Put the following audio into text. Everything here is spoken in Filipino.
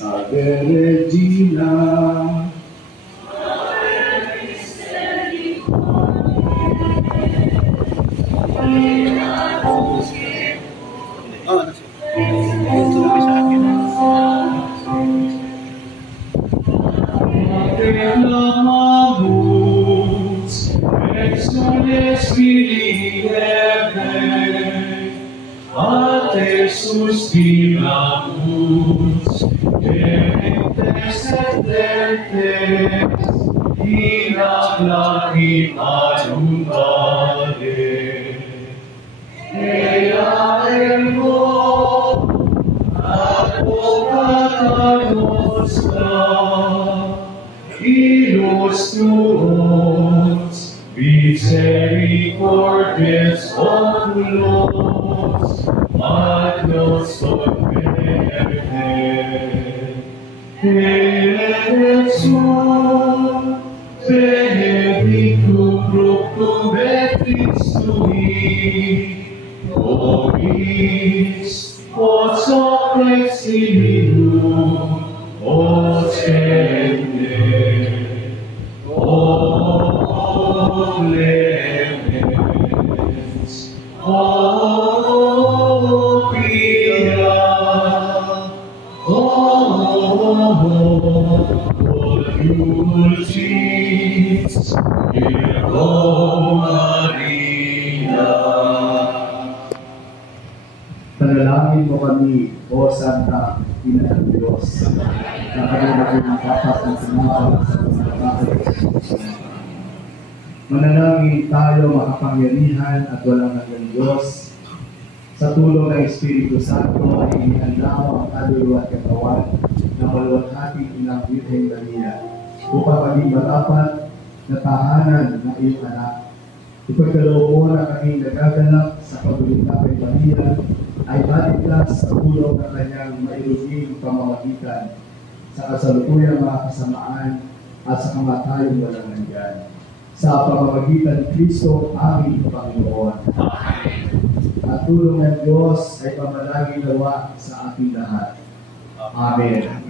Ave Regina. Jesús vivamus, gementes et lentes, in lacrimam vale. Ea ergo, advocata nostra, illos tuos, misericordias oculos, Magnus Omnipotens, benedictum fructum ventris tui, nobis post hoc exilium ostende, o clemens, o pia, o dulcis Virgo Maria. Panalangin mo kami, O Santa Ina ng Diyos, na kami maging dapat ng sumama sa pagkakait. Manalangin tayo makapangyarihan at walang hanggang Diyos. Sa tulong ng Espiritu Santo ay inihanda mo ang kaluluwa at katawan ng maluwalhating Inang Birheng Maria upang maging marapat na tahanan ng iyong anak. Ipagkaloob mo na kaming nagaganap sa pagulita kay Maria ay maligtas sa tulong ng kanyang mairuging pamamagitan sa kasalukuyang mga kasamaan at sa kamatayang walang hanggan. Sa pamamagitan ni Kristo, aming Panginoon. At tulong ng Diyos ay pamalagi nawa sa ating lahat. Amen.